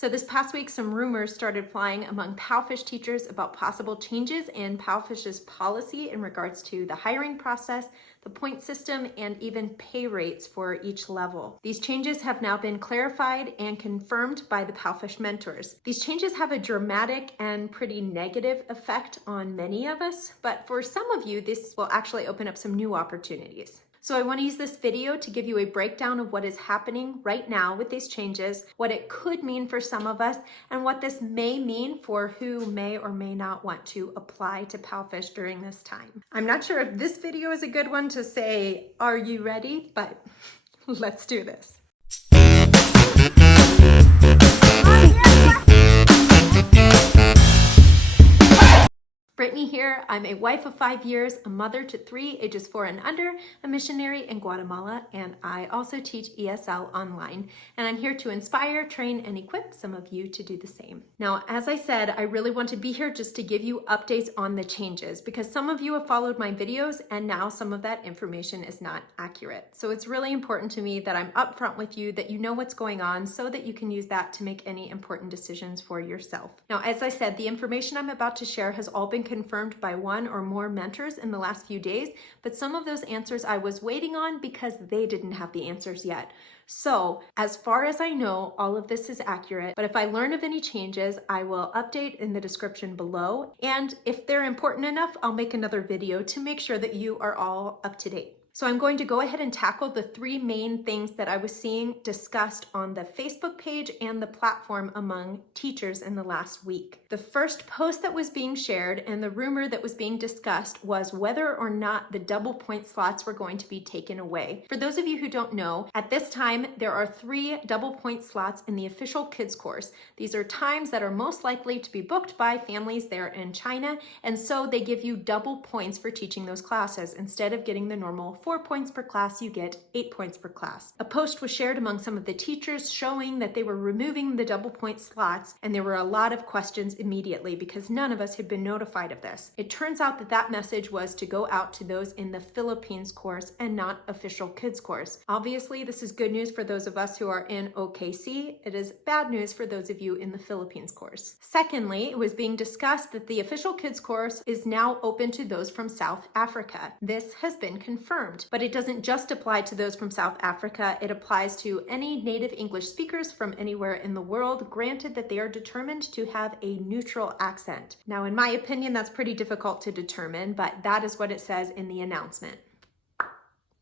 So this past week, some rumors started flying among Palfish teachers about possible changes in Palfish's policy in regards to the hiring process, the point system, and even pay rates for each level. These changes have now been clarified and confirmed by the Palfish mentors. These changes have a dramatic and pretty negative effect on many of us, but for some of you, this will actually open up some new opportunities. So I want to use this video to give you a breakdown of what is happening right now with these changes, what it could mean for some of us, and what this may mean for who may or may not want to apply to Palfish during this time. I'm not sure if this video is a good one to say, are you ready? But let's do this. Brittney here. I'm a wife of 5 years, a mother to 3, ages 4 and under, a missionary in Guatemala, and I also teach ESL online. And I'm here to inspire, train, and equip some of you to do the same. Now, as I said, I really want to be here just to give you updates on the changes because some of you have followed my videos and now some of that information is not accurate. So it's really important to me that I'm upfront with you, that you know what's going on so that you can use that to make any important decisions for yourself. Now, as I said, the information I'm about to share has all been confirmed by one or more mentors in the last few days, but some of those answers I was waiting on because they didn't have the answers yet. So as far as I know, all of this is accurate, but if I learn of any changes, I will update in the description below. And if they're important enough, I'll make another video to make sure that you are all up to date. So I'm going to go ahead and tackle the 3 main things that I was seeing discussed on the Facebook page and the platform among teachers in the last week. The first post that was being shared and the rumor that was being discussed was whether or not the double point slots were going to be taken away. For those of you who don't know, at this time, there are 3 double point slots in the official kids course. These are times that are most likely to be booked by families there in China, and so they give you double points for teaching those classes. Instead of getting the normal 4 points per class, you get 8 points per class. A post was shared among some of the teachers showing that they were removing the double point slots, and there were a lot of questions immediately because none of us had been notified of this. It turns out that that message was to go out to those in the Philippines course and not official kids course. Obviously, this is good news for those of us who are in OKC. It is bad news for those of you in the Philippines course. Secondly, it was being discussed that the official kids course is now open to those from South Africa. This has been confirmed. But it doesn't just apply to those from South Africa. It applies to any native English speakers from anywhere in the world, granted that they are determined to have a neutral accent. Now, in my opinion, that's pretty difficult to determine, but that is what it says in the announcement.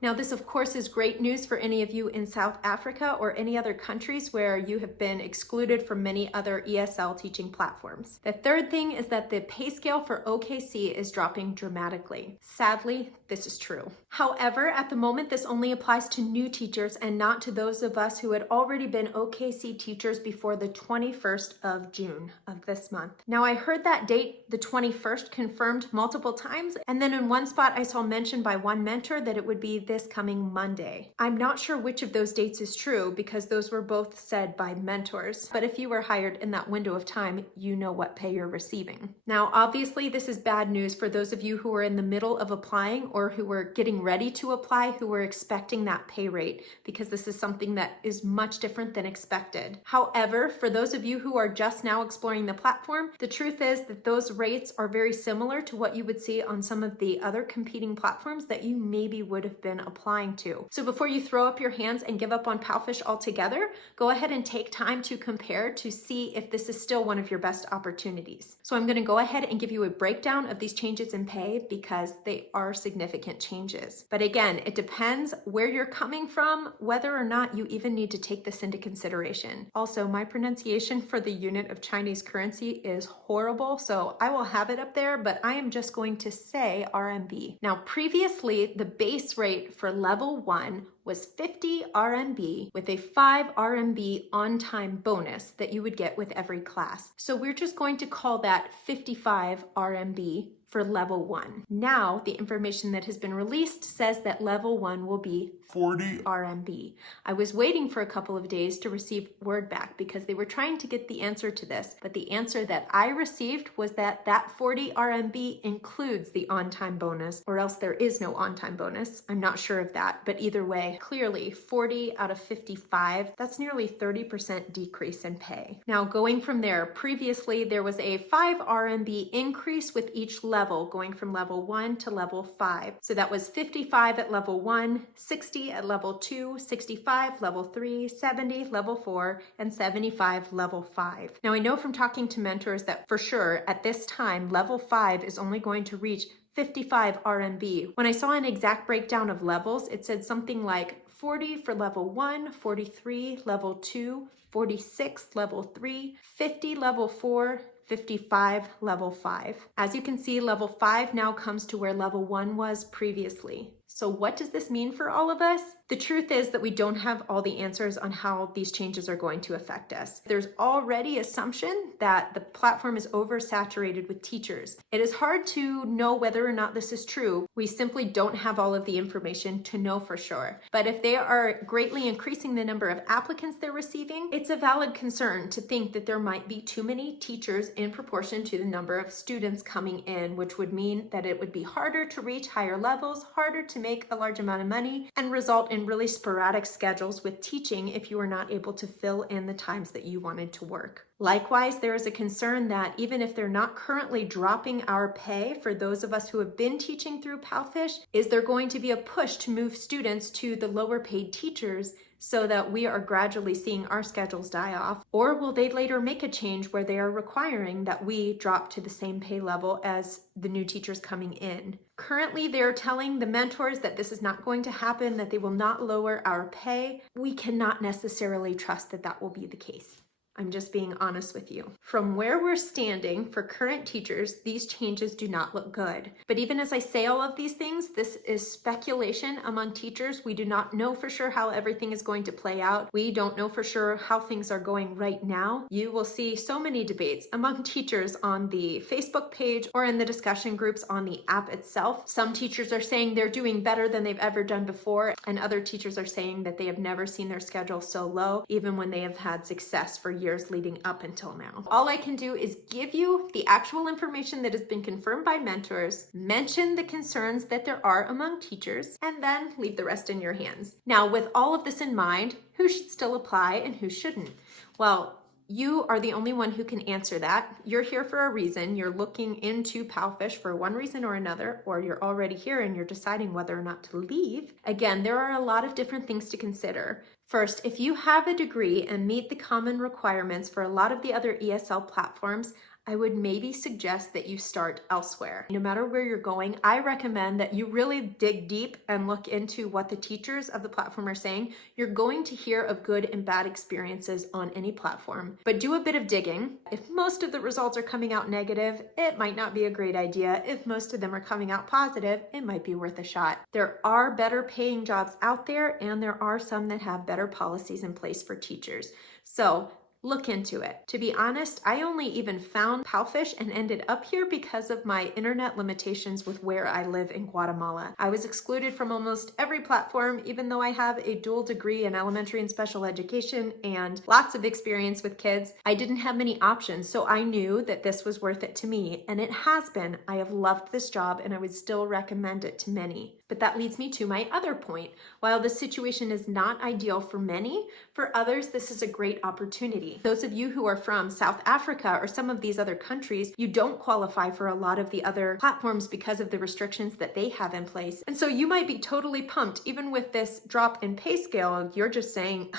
Now, this, of course, is great news for any of you in South Africa or any other countries where you have been excluded from many other ESL teaching platforms. The third thing is that the pay scale for OKC is dropping dramatically. Sadly, this is true. However, at the moment, this only applies to new teachers and not to those of us who had already been OKC teachers before the 21st of June of this month. Now, I heard that date, the 21st, confirmed multiple times, and then in one spot I saw mentioned by one mentor that it would be this coming Monday. I'm not sure which of those dates is true because those were both said by mentors, but if you were hired in that window of time, you know what pay you're receiving. Now, obviously, this is bad news for those of you who are in the middle of applying or who were getting ready to apply, who were expecting that pay rate, because this is something that is much different than expected. However, for those of you who are just now exploring the platform, the truth is that those rates are very similar to what you would see on some of the other competing platforms that you maybe would have been applying to. So before you throw up your hands and give up on Palfish altogether, go ahead and take time to compare to see if this is still one of your best opportunities. So I'm going to go ahead and give you a breakdown of these changes in pay because they are significant changes. But again, it depends where you're coming from, whether or not you even need to take this into consideration. Also, my pronunciation for the unit of Chinese currency is horrible, so I will have it up there, but I am just going to say RMB. Now, previously, the base rate for level 1 was 50 RMB with a 5 RMB on-time bonus that you would get with every class. So we're just going to call that 55 RMB for level 1. Now, the information that has been released says that level 1 will be 40 RMB. I was waiting for a couple of days to receive word back because they were trying to get the answer to this, but the answer that I received was that 40 RMB includes the on-time bonus, or else there is no on-time bonus. I'm not sure of that, but either way, clearly 40 out of 55, that's nearly 30% decrease in pay. Now going from there, previously there was a 5 RMB increase with each level, going from level 1 to level 5. So that was 55 at level 1, 60 at level 2, 65 level 3, 70 level 4, and 75 level 5. Now I know from talking to mentors that for sure at this time level 5 is only going to reach 55 RMB. When I saw an exact breakdown of levels, it said something like 40 for level 1, 43 level 2, 46 level 3, 50 level 4, 55 level 5. As you can see, level 5 now comes to where level 1 was previously. So what does this mean for all of us? The truth is that we don't have all the answers on how these changes are going to affect us. There's already assumption that the platform is oversaturated with teachers. It is hard to know whether or not this is true. We simply don't have all of the information to know for sure. But if they are greatly increasing the number of applicants they're receiving, it's a valid concern to think that there might be too many teachers in proportion to the number of students coming in, which would mean that it would be harder to reach higher levels, harder to make a large amount of money, and result in really sporadic schedules with teaching if you are not able to fill in the times that you wanted to work. Likewise, there is a concern that even if they're not currently dropping our pay for those of us who have been teaching through Palfish, is there going to be a push to move students to the lower paid teachers so that we are gradually seeing our schedules die off? Or will they later make a change where they are requiring that we drop to the same pay level as the new teachers coming in? Currently, they're telling the mentors that this is not going to happen, that they will not lower our pay. We cannot necessarily trust that that will be the case. I'm just being honest with you. From where we're standing for current teachers, these changes do not look good. But even as I say all of these things, this is speculation among teachers. We do not know for sure how everything is going to play out. We don't know for sure how things are going right now. You will see so many debates among teachers on the Facebook page or in the discussion groups on the app itself. Some teachers are saying they're doing better than they've ever done before, and other teachers are saying that they have never seen their schedule so low, even when they have had success for years leading up until now. All I can do is give you the actual information that has been confirmed by mentors, mention the concerns that there are among teachers, and then leave the rest in your hands. Now, with all of this in mind, who should still apply and who shouldn't? Well, you are the only one who can answer that. You're here for a reason. You're looking into Palfish for one reason or another, or you're already here and you're deciding whether or not to leave. Again, there are a lot of different things to consider. First, if you have a degree and meet the common requirements for a lot of the other ESL platforms, I would maybe suggest that you start elsewhere. No matter where you're going, I recommend that you really dig deep and look into what the teachers of the platform are saying. You're going to hear of good and bad experiences on any platform, but do a bit of digging. If most of the results are coming out negative, it might not be a great idea. If most of them are coming out positive, it might be worth a shot. There are better paying jobs out there, and there are some that have better policies in place for teachers. So look into it. To be honest, I only even found Palfish and ended up here because of my internet limitations with where I live in Guatemala. I was excluded from almost every platform, even though I have a dual degree in elementary and special education and lots of experience with kids. I didn't have many options, so I knew that this was worth it to me, and it has been. I have loved this job, and I would still recommend it to many. But that leads me to my other point. While this situation is not ideal for many, for others, this is a great opportunity. Those of you who are from South Africa or some of these other countries, you don't qualify for a lot of the other platforms because of the restrictions that they have in place. And so you might be totally pumped. Even with this drop in pay scale, you're just saying,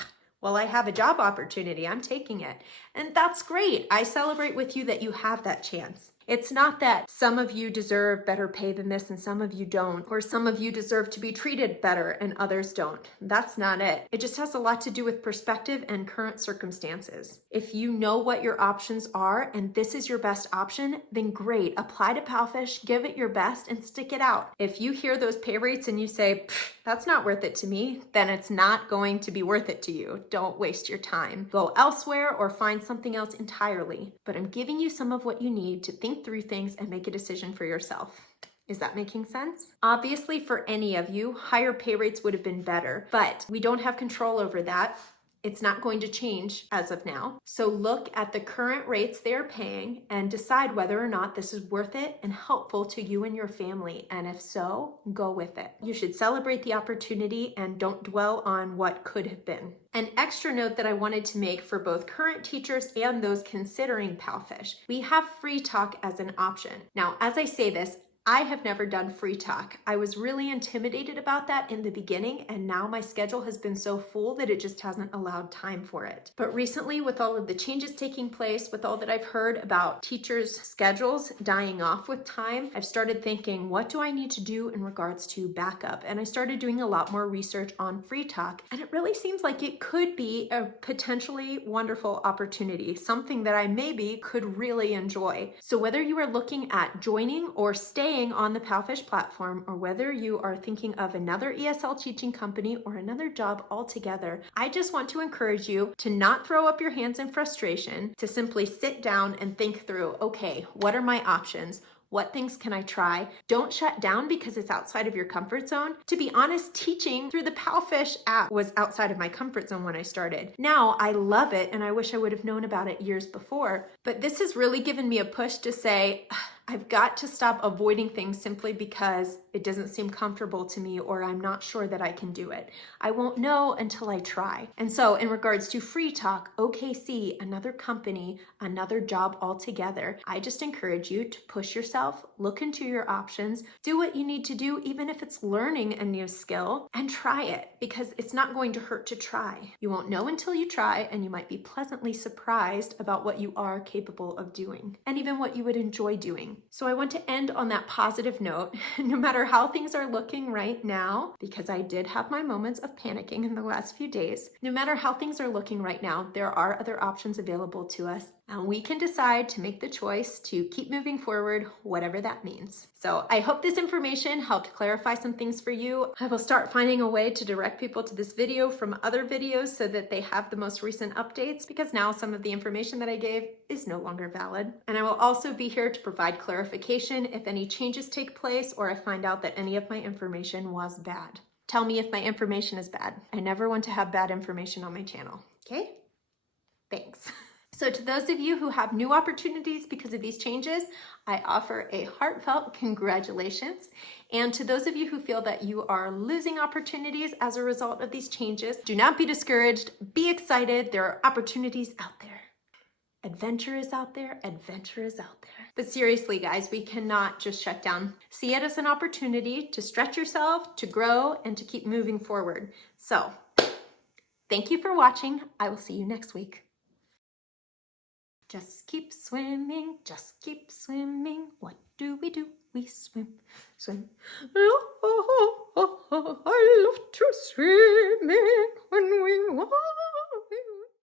well, I have a job opportunity, I'm taking it. And that's great. I celebrate with you that you have that chance. It's not that some of you deserve better pay than this and some of you don't, or some of you deserve to be treated better and others don't. That's not it. It just has a lot to do with perspective and current circumstances. If you know what your options are and this is your best option, then great. Apply to Palfish, give it your best, and stick it out. If you hear those pay rates and you say, that's not worth it to me, then it's not going to be worth it to you. Don't waste your time. Go elsewhere or find something else entirely. But I'm giving you some of what you need to think through things and make a decision for yourself. Is that making sense? Obviously, for any of you, higher pay rates would have been better, but we don't have control over that. It's not going to change as of now. So look at the current rates they're paying and decide whether or not this is worth it and helpful to you and your family. And if so, go with it. You should celebrate the opportunity and don't dwell on what could have been. An extra note that I wanted to make for both current teachers and those considering Palfish, we have free talk as an option. Now, as I say this, I have never done free talk. I was really intimidated about that in the beginning, and now my schedule has been so full that it just hasn't allowed time for it. But recently, with all of the changes taking place, with all that I've heard about teachers' schedules dying off with time, I've started thinking, what do I need to do in regards to backup? And I started doing a lot more research on free talk, and it really seems like it could be a potentially wonderful opportunity, something that I maybe could really enjoy. So whether you are looking at joining or staying on the Palfish platform, or whether you are thinking of another ESL teaching company or another job altogether, I just want to encourage you to not throw up your hands in frustration, to simply sit down and think through, okay, what are my options? What things can I try? Don't shut down because it's outside of your comfort zone. To be honest, teaching through the Palfish app was outside of my comfort zone when I started. Now I love it and I wish I would have known about it years before, but this has really given me a push to say, I've got to stop avoiding things simply because it doesn't seem comfortable to me or I'm not sure that I can do it. I won't know until I try. And so in regards to free talk, OKC, another company, another job altogether, I just encourage you to push yourself, look into your options, do what you need to do, even if it's learning a new skill, and try it because it's not going to hurt to try. You won't know until you try, and you might be pleasantly surprised about what you are capable of doing and even what you would enjoy doing. So I want to end on that positive note, no matter how things are looking right now, because I did have my moments of panicking in the last few days. No matter how things are looking right now, there are other options available to us, and we can decide to make the choice to keep moving forward, whatever that means. So I hope this information helped clarify some things for you. I will start finding a way to direct people to this video from other videos so that they have the most recent updates, because now some of the information that I gave is no longer valid. And I will also be here to provide clarification if any changes take place or I find out that any of my information was bad. Tell me if my information is bad. I never want to have bad information on my channel, okay? Thanks. So to those of you who have new opportunities because of these changes, I offer a heartfelt congratulations. And to those of you who feel that you are losing opportunities as a result of these changes, do not be discouraged, be excited. There are opportunities out there. Adventure is out there, adventure is out there. But seriously, guys, we cannot just shut down. See it as an opportunity to stretch yourself, to grow, and to keep moving forward. So, thank you for watching. I will see you next week. Just keep swimming, just keep swimming. What do? We swim, swim. Oh, I love to swim when we walk.